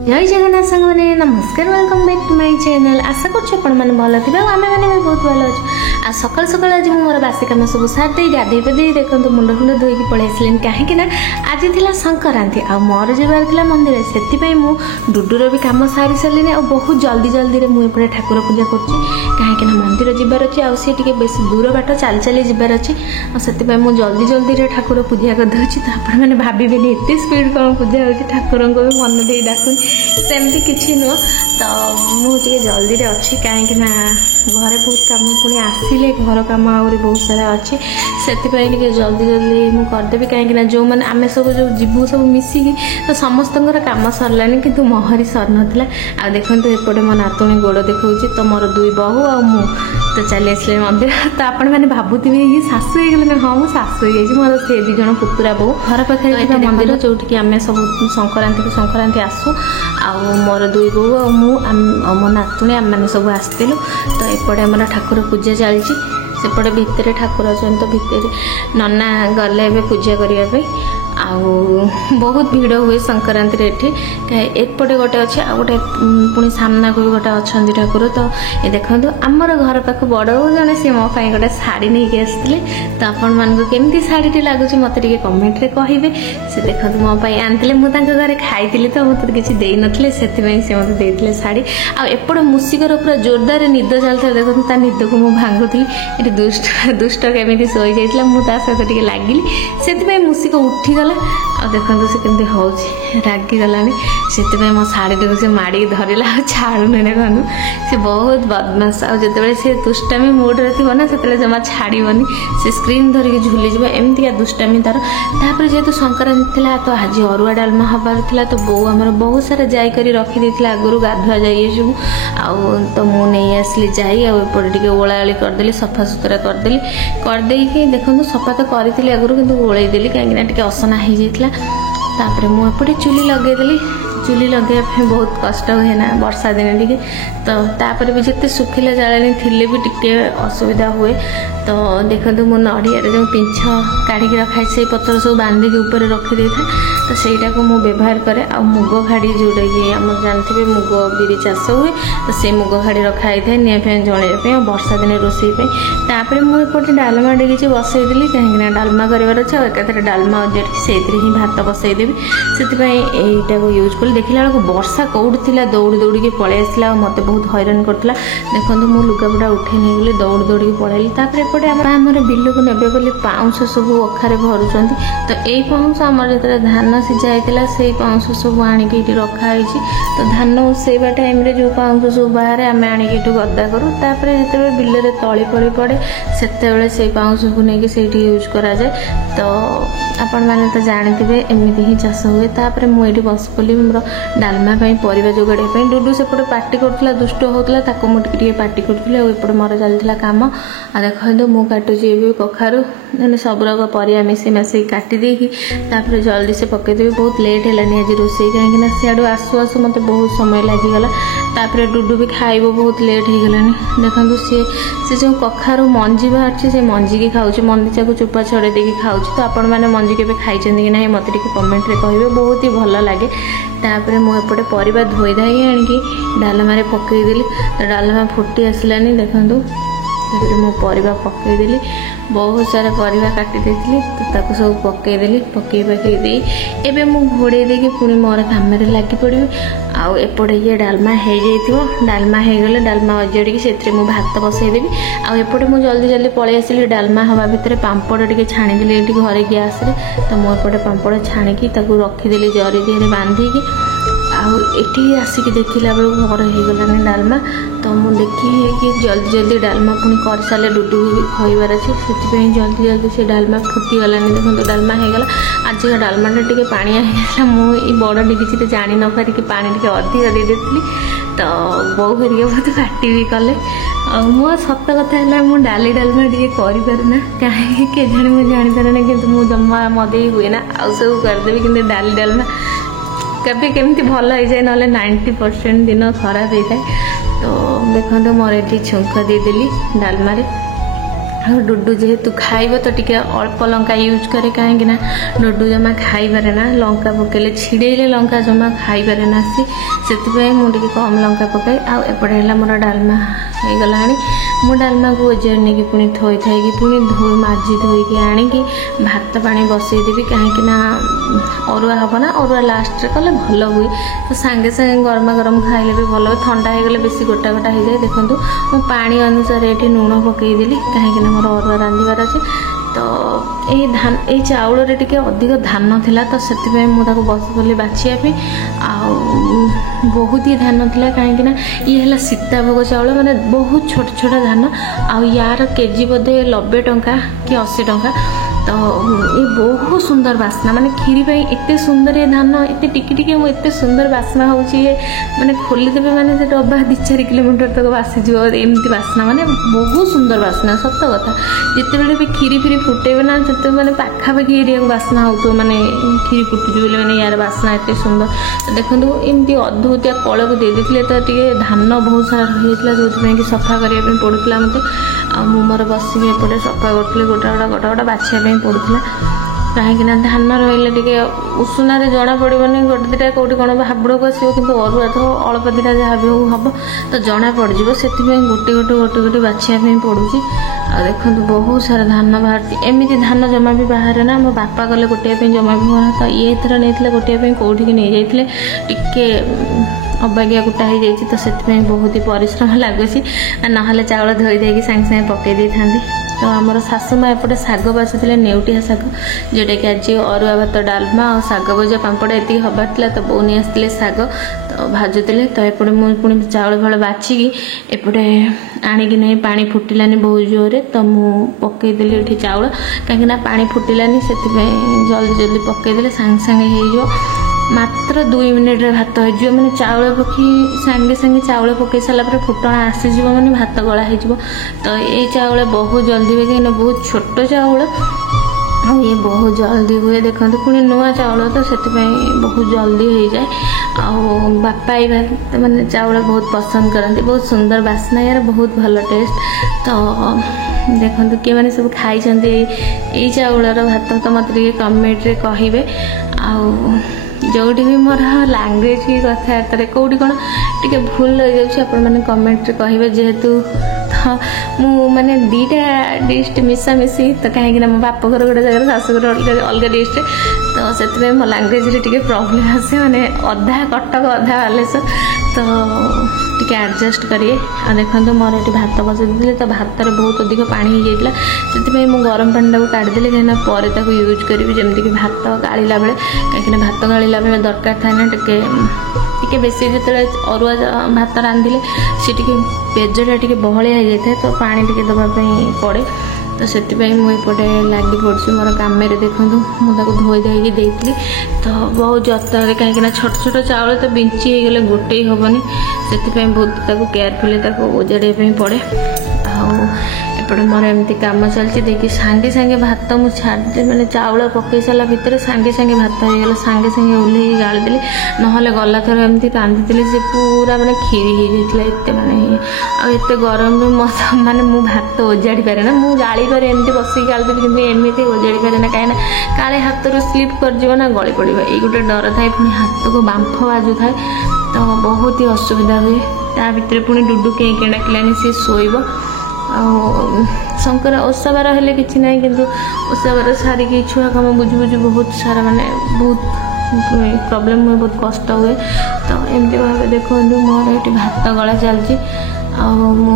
जय जगन्नाथ सांग मैंने नमस्कार welcome back to my channel. आशा कर भल थी आम मैंने भी बहुत भल अच्छे। आ सकाल सकाल आज मोर बासी कम सब सारी गाधे पाधे देखो मुंड फुंड धोईकी पलि आसिले कहीं आज थी संक्रांति आ मोर जबार थी मंदिर से डुडुर भी कम सारी सारे और बहुत जल्दी जल्दी मुझे ठाकुर पूजा करें मंदिर जबार अच्छे आस बेस दूर बाट चल चली जबार अच्छे से जल्दी जल्दी ठाकुर पूजा करदे तो आपने भावे एत स्पीड कौन पूजा हो ठाकुर को भी मन दे डाकुन सेमती किसी नुह तो मुझे जल्दी अच्छी कहीं घरे बहुत कम पुणी आसिले घर कम आहरी बहुत सारा अच्छे से जल्दी जल्दी मुझे करदेवी कहीं जो मैंने आम सब जो जीवु सब मिसिकी तो समस्त कम सरला कि महरी सर नाला आ देखो एपटे मो नातुणी गोड़ देखा तो मोर दुई बहु आ मु तो चली आसिले मंदिर तो आपण मैंने भावुवे कि सासू हो गले हाँ मुझे सासू हो मोर से दी जन पुतुरा बहु घर पाखे मंदिर जो आम सब संक्रांति आसू आ मोर दुई बहु आ मो नातुणी आम मैंने सब आसलु तो एपटे आम ठाकुर पूजा चलती सेपटे भितर ठाकुर अच्छा तो भितर नना गले पूजा करने बहुत भीड़ हुए संक्रांति एपटे गोटे अच्छे आ गए पुणी सामना को भी गोटे अच्छा ठाकुर तो ये देखो आमर घर पाख बड़ जड़े सी मो गोटे शाढ़ी नहीं आसते तो आपण मानक केमती शाढ़ी लगुच मत कमेंट रे कहे से देखो मो आनी मुझे घर खाई तो मत किसी दे नी से मत देते शाढ़ी आपटे मुसिकर पूरा जोरदार निद चलता देखो ता निद को मुझे भांगुली ये दुष्ट दुष्ट केमी शोई जाता मुझे सहित लगिली से मुसिक उठीगला आ देखो से केमती हो रागिगला से मो शाढ़ी को से माड़ी धरला छाड़ूनी देखो से बहुत बदमाश आते से दुष्टामी मुड रे थी ना से जमा छाड़बनी से स्क्रीन धरिकी झुलीज एमती दुष्टामी तार तापर जेहेतु संक्रांति थी तो आज अरुआ डालमा हबार था तो बो आमर बहुत सारा जाई करी रखी आगु गाधुआ जाइए सब तो मुझे आसली जाई आटे ओलाओली करदेली सफा सुतरा करदेली देखो सफा तो करी आगुरी कि ओलैदेली कहीं असना हो जाता मुझे चुली लगेदेली चुली लगे बहुत कष्ट हुए ना वर्षा दिन टे तो तापर भी जिते सुखिला जालानी थिले भी टिके असुविधा हुए तो देखो मो नड़िया जो पिंछ काढ़ी रखाई से पतर सब बांधिकी ऊपर रखी था तो सहीटा को मुझे व्यवहार करे आ मुग खाड़ी जोटा कि आम जानते मुग बिरी चाष हुए तो से मुग खाड़ी रखाई था निआ फैन जलैया वर्षा दिन रोषेई मुझे डालमा डेगी बसईदी कहीं डालमा करार अच्छे एकाथरे डालमा उजाड़ी से ही भात बसईदेवी से यहीटा को यूज कल देखला बेलू वर्षा कौट थी दौड़ी दौड़ी पलि आसला मत बहुत हैरान करता देखो मु लुगापटा उठे नहीं गली दौड़ दौड़ी पलैली एपटे आम बिल को ने बोली पाउंश सब अखारे भरुं तो यही पाउंश आमर जो धान सीझा होता से पाउंश सब आणिकी रखाई तो धान उसेवा टाइम जो पाउंश सब बाहर आम आणिकी गदा करूँ जो बिल में तली पड़ी पड़े से पाउंश को लेकिन यूज करा जाए तो आपण मैंने तो जानते एमती ही चाष हुए तापर मुझे बस पड़ी मोर डालमा परिवा जोगाड़े डुडू सेपटे पार्टी करूला दुष्ट होता मुझे पार्टी करूँ एपटे मोर चलता कम आ देखो मु काटुची कखारू मैंने सब रक पर मिसे मसिक काटी देकी जल्दी से पकईदेवी बहुत लेट है आज रोषे कहीं सियाड़ू आसु आसु मत बहुत समय लगिगला तापर डुडू भी खाइब बहुत लेट हो गलानी देखो सी जो कखारू मंजी बाहर से मंजी की खाऊँ मंदिचा को चोपा छड़े देकी खाऊँ तो आपण मैंने मंजी के खाई कि ना मत कमेंट रे कहे बहुत ही भल लगे तापर मुझे परिवा धोई धाई आणिकी डालमा पकईदेली तो डालमा फुटी आसलानी देखूँ मो परिवा पकईदेली बहुत सारा परिवा काटी देती तो सब पकईदेली पकई एबे मु घोड़े देकी पुणी मोर काम लगी पड़ी आउ एपटे ये डालमा हो जाइए डालमा हो गले डालमा अजाड़ी से भात बसईदेवी आउटे मुझे जल्दी जल्दी पलि आसली डालमा हवा भितर पांपड़ टे छाणीदेली ये घरे गैस तो मुझे पांपड़ छाणिकी रखीदेली जरी दिहरे बांधिकी आठी आसिक देखला बेलू मोर हो गलानी डालमा तो मुझे देखी जल्दी जल्दी डालमा पुणी कर सारे डुडू भी खइबार अच्छे से जल्दी जल्दी से डालमा फुटीगलानी देखो डालमा हो गला आज डालमाटा टे पाणिया हो मुझे बड़ डिगी जानी न पारिकी पानी टे अधिक दे देती तो बोऊ हरिका बहुत पार्टी भी कले मो सत कथा है मुझे डाली डालमा टे करना कहीं केजाणी मुझे जानीपारे कि मुझे जमा मदे हुए ना आउ सब करदेवी कि डाली डालमा कभी केमती भल हो जाए ना 90% दिन खराब होता है तो देखो मोर ये छुंक देदेली डालमा डुडू जेहेतु खाइब तो टिके अल्प लंका यूज करे कहीं डुडू जमा खाई पारे ना लंका पकेले छिड़ेले लंका जमा खाई पारे ना से मुझे कम लंका पकाए आपटे है मोर डालमा हो गला मु डालमा को ओजार नहीं पुणी थई थी पुणी माजी धोईकी आणिकी भात पानी बसईदेवी कहीं अरुआ हम ना अरुआ लास्ट कले भल हुए तो सांगे सांगे गरमा गरम खाइले भी भल ठंडा हो गले बेसी गोटा गोटा हो जाए देखूँ मु पानी अनुसार ये लुण पकईदेली कहीं मोर अरुआ रांधिबार अच्छे तो यही धान यही चाउल टिके अधिक धान थिला तो से मुझे बसली बाछियापी बहुत ही धान थिला कहीं ये है सीताभोग चाउल माने बहुत छोट छोट धान आ यार केजी बोधे 90 टंका कि 80 टंका तो ये बहुत सुंदर बास्ना माने खीरी पे इतने सुंदर ये धान इतने टिकी टिकी एते सुंदर बास्ना होची माने खोलीदेवे माने से डब्बा 2-4 किलोमीटर तक बासीज एमती बास्ना माने बहुत सुंदर बास्ना सत कथा जिते बड़े भी खीरी फिरी फुटेबे ना जो मैंने पाखापाखि एरिया बास्ना हो मैंने खीरी फुटुची बोले मैंने यार बास्ना एत सुंदर तो देखो एमती अद्भुतिया कल को दे देते तो टे धान बहुत सारा रही जो कि सफा करने पड़ूला मत मोर बसिक एपटे सफा करी गोटा गोटा गोटा बाछिया पड़ूला कहीं धान रही टे उषुना जना पड़ोनी गोटे दुटा कौटी कौन हाबुड़ को आसो कि अरुआ तो अल्प दुटा जहाँ भी हम तो जना पड़ से गोटे गोटे गोटे गोटे बाछिया पड़ूँ आ देखो बहुत सारा धान बाहर एमती धान जमा भी बाहर ना मो बापा गले गोटे जमा भी बाहर तो ये थर नहीं गोटे कौटी नहीं जाते टिके अबागिया गुटा हो जाए तो से बहुत ही परिश्रम लगुच ना चाउल धोई देकी सागे सागे पकई दे था तो आमर शाशुमा एपटे शाग बाछुले नेउटिया शाग जोटा कि आज अरुआ भात डालमा और शाग भजा पांपड़ ये हबार तो बो नहीं आसते शाग तो भाजुले तो एपटे मुझे चाउल फल बाछिकी एपटे आणिकी नहीं पानी फुटिलानी बहुत जोरे तो मु पकईदेली ये चाउल कहीं पानी फुटिलानी से जल्दी जल्दी पकईदे सांगे सांगे हो मात्र 2 मिनिट रे भात हो मैंने चाउल पकी सांगे सांगे चाउल पकई सारापर फुटण आसीज मैंने भात गला हो तो ये चाउल बहुत जल्दी हुए कहीं बहुत छोट चाउल ये बहुत जल्दी हुए देखो पुणी नुआ चाउल तो से बहुत जल्दी हो जाए बापा ये मैंने चाउल बहुत पसंद करते बहुत सुंदर बास्ना यार बहुत भल टेस्ट तो देखो किए मैंने सब खाई ये चाउलर भात तो मत कमेंट कहे जोटी भी मोर लैंग्वेज की कथबार्ता कौटी कौन टे भूल हो जाने कमेंट कहे जेहेतु तो मु माने 2टा डिस्ट मिसामिशी तो कहीं मो बाप घर गोटे जगह शाशुघर अलग डिस्ट तो से मो लैंग्वेज टे प्रॉब्लम आसे माने अधा कटक अधा बालेश्वर तो टे एडजस्ट करिए आ देखो मोर ये भात बसई तो भात बहुत अधिक पानी हो जाता से गरम पानी टाक काढ़ीदेली कहीं पर यूज करी जमीक भात गाड़ा बेले कहीं भात गाड़ा बेले दरकार थाए ना टे बेसी जो अरुआ भात रांधिले सी पेजटा टे बहलिया हो जाए तो पानी टे दवाई पड़े तो से मुझे लगी पड़ी मोर कम देखूँ मुझे धोई धाई देती तो बहुत जत्न कहीं छोट छोट चाउल तो बिंची हो गले गोटे हेनी से बहुत केयरफुली ओजाड़ा पड़े एपटे मोर एमती कम चलती देखिए सांगे सांगे भात मुझे छाड़ी मैंने चाउल पकई सारा भितर सांगे सांगे भात हो गला सांगे सांगे ओल्हे गाड़ी देली ना गला थर एमती रांधि से पूरा मैंने खीरी हो जाता एत मैंने आते गरम भी मत माने मु भात ओजाड़ी पारे ना मुझे गाड़ी पारे एमती बसिक गाड़ी कि एमती ओजाड़ी पारे ना कहीं काले हाथ रू स्लीप कर ना गली पड़ ये गोटे डर थाए पुणी हाथ को बांफ बाजू थाए तो बहुत ही असुविधा हुए ता भितर पुणी डुडू कें डाकिलानी सी शोब शंकर ओषा बार हेल्ले कि ना कि ओषा बार सारिकी छुआ कम बुझु बुझु बहुत सारा माने बहुत प्रॉब्लम हुए बहुत कष्ट हुए तो एमती भाव देखो मोर ये भात गला चलती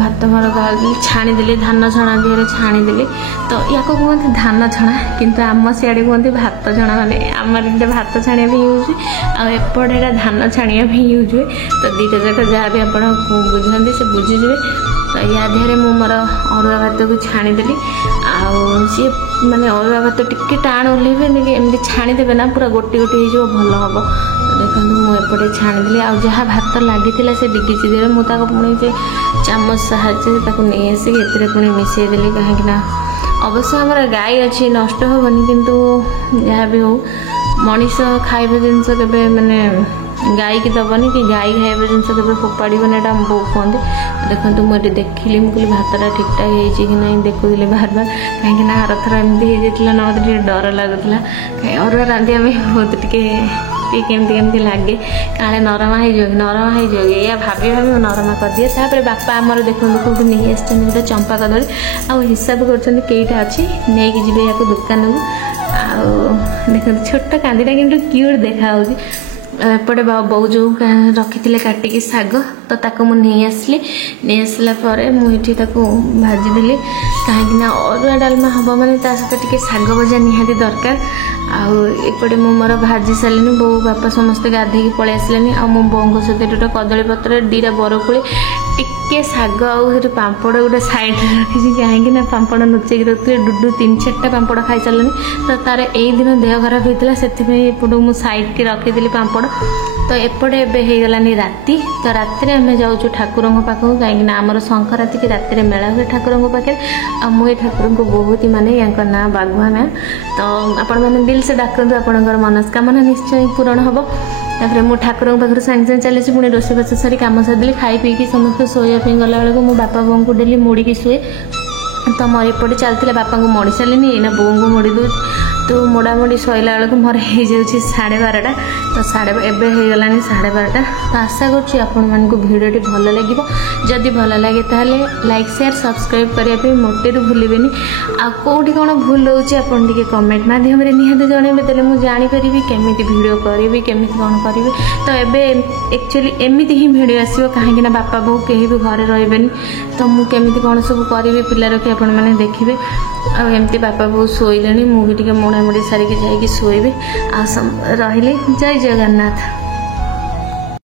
भात मोर गाड़ी छाणीदेली धान छणा दिहरे छाणीदेली तो या कहते धान छणा किंतु आम सियाड़े कहते भात छणा माने आमर भात छाणिया भी यूज एपटे धान छाणिया भी यूज हुए तो 2टा जाक जहाँ भी आप बुझाते से बुझीजे तो या देहरे मु मोर अरुआ भात को छाणीदेली सी माने अरुआ भात टिके टाण ओल्हेबे एमती छाणीदेवे ना पूरा गोटे गोटे हो भल हम तो देखो मुझे छाणीदेली आ जहाँ भात लगी से डिगिची देर मुझे पुणी से चामच साहाଯ୍य नहीं आसिक पुणी मिसईदेली कहीं अवश्य आमर गाय अच्छी नष्ट हेनी किंतु जहाँ भी हो मनीष खाइबा जिनस के माने गाई की दबनी कि गाई खाइबा जिनस केबे फोपाड़बनी एटा बो कहते। देखो मुझे देखिली मुझे भातटा ठीक ठाक हो कि नहीं देखुली बार बार कहीं आर थर एमती हो जाता ना मत डर लगुला कहीं अरुआ रांधिया बहुत टे केमती लगे काले नरमा हो या भाभी भाभी नरमा कर दिए। तापर बापा आमर देखो कौट नहीं आसते चंपा कदली आ हिसाब करटा अच्छी नहीं कि जी या दुकान को देखो छोट कांदीटा कि क्यूट देखा एपटे बोऊ जो रखी थे काटिकी शाग तो ताको मु नहीं आसली नहीं आसला मुझे भाजीदेली कहीं अरुआ डालमा हम माने सहित टे शाग भजा निहाती दरकार। आउपटे मु मोर भाजी सारे बो बापा समस्ते गाधे पलि आसले आ मो बों सहित गोटे कदली पत्र दीटा बरकोली टिके शाग आउ पापड़ गोटे साइड रखी कहीं पापड़ लुचेक रखते डुडू 3-4टा पापड़ खाई सारे तो तार यही दिन देह खराब होता से एपटू मुझे साइड के रखीदी पापड़। तो एपटे एगलानी राति तो राति आम जाऊँ ठाकुर पाखक कहीं आमर संक्रांति की राति मेला हुए ठाकुर पाखे आ मुझे ठाकुर को बहुत ही माने या ना बागुआ मैम। तो आपण मैंने दिल से डाकतु आपंकर मनस्कामना निश्चय पूरण हम। तापर मु ठाकुर पाखर सागे सागे चली पुणी रोषेबास सारी कम सारी खाई पीकी समस्त शोवाई गला बेलू मो बापा बों को डेली मोड़ी शुए। तो मोर एपटे चलता बापा को मोड़ी सारे एना बों को मोड़ी दूँ तो मोड़ामोड़ी सैला बेलू मोर हो 12:30 तो 12:30 तो आशा करुँच भिडियोटी भल लगे जदि भल लगे ताहले लाइक शेयर सब्सक्राइब करने मोटेरू भूलें आ कौटी कौन भूल होती कमेंट माध्यम निहाती जनइबे तेल मुझे जानीपरि केमी भिड करी केमी कौन करी। तो एबे एक्चुअली एमती ही भिड आसो कहीं बापा बो कहीं भी घरे रही तो मुझे कौन सब करी पिला रखी आपण मैंने देखिए आमती बापा बो शोले मुझे मोड़ामोड़ी सारिकी जाकि शोबी आ रही। जय जगन्नाथ।